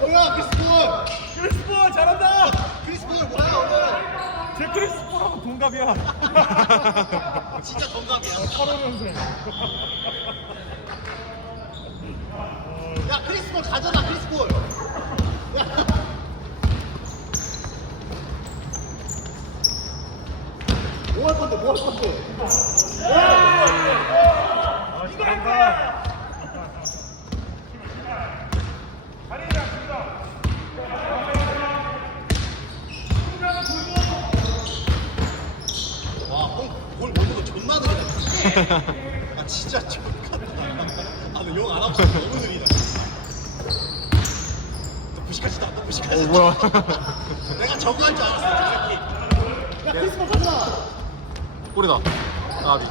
뭐야, 크리스폴! 크리스포 잘한다. 크리스폴 뭐야, 오늘? 제 크리스포하고 동갑이야. 진짜 정답이야. 8호년생. 야, 크리스폴 가져라, 크리스폴! 야. 뭐할 건데, 뭐 할 건데? 아 잘한다. 와, 형, 골 먹는 거 존나 느리다. 아, 진짜 족같다. 아, 근데 용안 하고 싶어. 너무 느리다. 또 무식하지다, 또 무식하지다. 어 뭐야 내가 저거 할줄 알았어, 저 새끼. 야, 크리스폴 가져라! 꼴이다 아비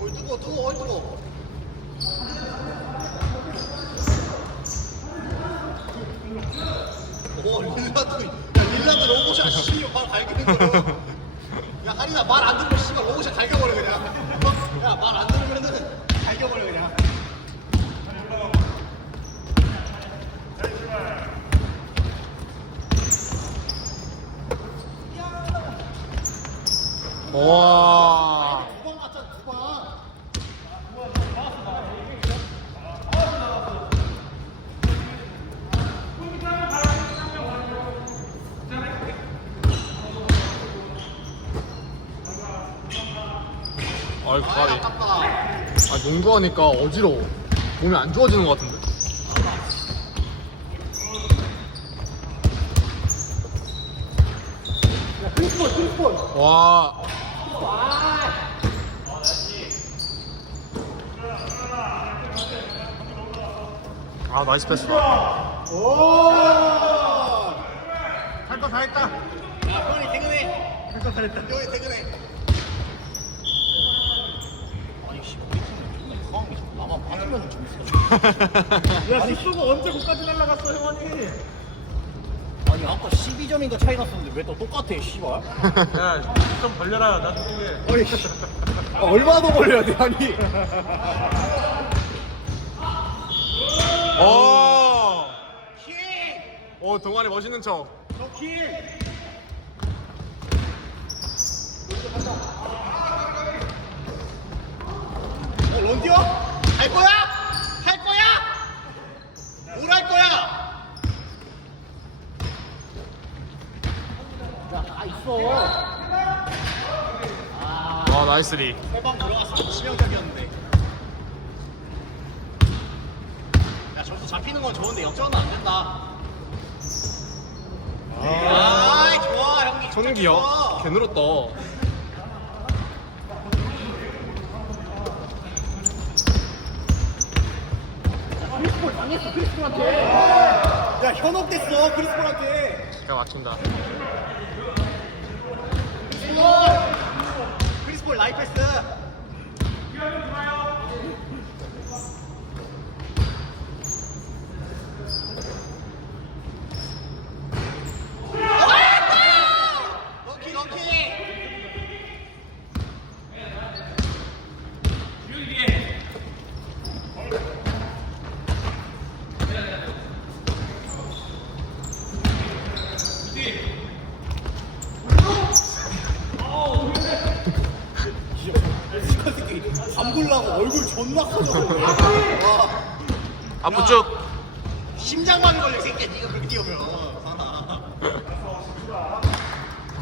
어이, 뜨거워, 뜨거워, 어이, 뜨거워. 오, 릴라드, 야, 릴라드 로봇이야, 씨, 말 갈기는 거. 야, 하리나 말안 들으면 씨발 로봇이 갈겨버려, 그냥. 어? 야, 말 안 들으면은 갈겨버려, 그냥. 와 아, 가비 아깝다. 아 농구하니까 어지러워 몸이 안 좋아지는 것 같은데. 와 아, 나이스 패스다. 오! 할거 다 했다. 야, 형이 퇴근해. 할거 다 했다. 형이 퇴근해. 아니, 씨, 우리 좀 상황이 좀 빠지면 재밌어. 야 빅소가 언제 거기까지 날라갔어 형원이? 아니, 아까 12점인가 차이 났었는데 왜 또 똑같아, 씨발? 야 좀 벌려라 나도 해. 아니, 아, 얼마나 더 걸려야 돼, 아니. 오! 킥! 오, 동아리 멋있는 척. 킥! 있어. 아, 나이스 리. 세방 들어갔으면 치명적이었는데. 야, 점수 잡히는 건 좋은데 역전은 안 된다. 아, 좋아, 형님. 좋아. 개 늘었다. 야, 현혹 됐어, 크리스폴한테. 제가 맞춘다. 크리스폴! 크리스 폴 라이패스. 존나 커져. 와, 앞으로 쭉. 심장마비 걸려 이 새끼야. 네가 그렇게 뛰어면.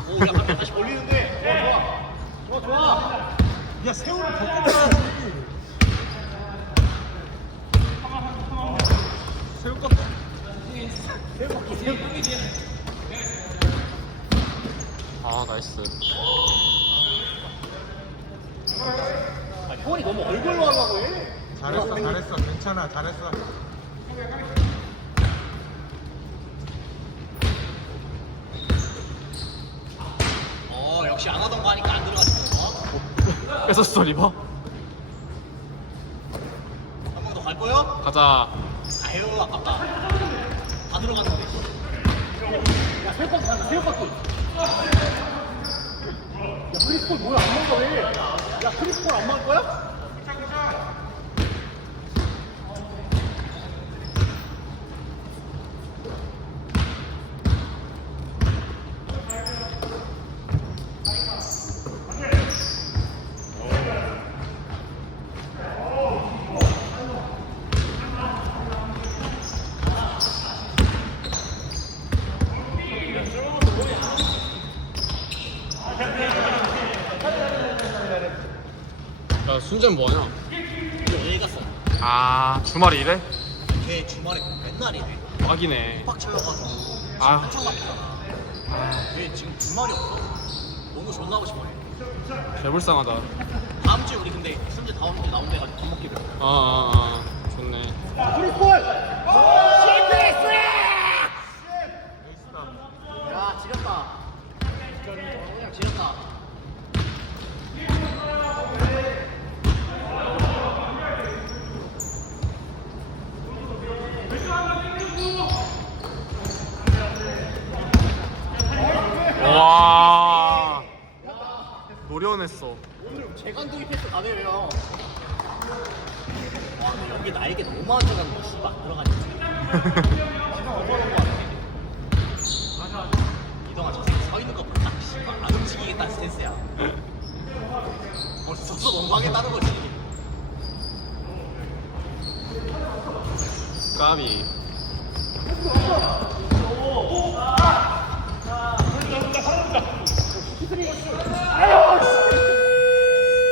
오, 야, 갑자기 다시 걸리는데. 좋아, 좋아. 좋아, 좋아. 야 새우를 더아 나이스 아, 형이 너무 얼굴로 하려고 해. 잘했어 잘했어 괜찮아 잘했어 어, 역시 안 하던 거 하니까 안 들어가지. 어? 뺏었어 리버 한번 더 갈 거요? 가자 아유, 아깝다. 다 들어갔는데. 야, 새우깡 간다, 새우깡. 야, 크리스폴 뭐야, 안 먹어, 왜? 야, 크리스폴 안 먹을 거야? 야 순전 뭐하냐 왜 갔어? 아 주말에 일해? 걔 주말에 맨날 이래. 빡이네 빡 쳐여가지고. 아. 한창 바뀌잖아. 걔 지금 주말이 없어. 너무 존나 하고 싶어. 개불쌍하다 다음 주에 우리 근데 순재 주에 나온대가지고 밥 먹기로. 아아아 아, 좋네 크리스폴! 야, 지렸다. 그냥 지렸다. 와 노련했어 재간둥이 패스 가네요. 와, 근데 여기 나에게 너무 많은 사람 거 씨발 안 들어가니. 이동아 저 새끼 서 있는 거 보다 씨발 안 움직이겠다는 스탠스야. 벌써 넘어가겠다는 거지. 까비 아,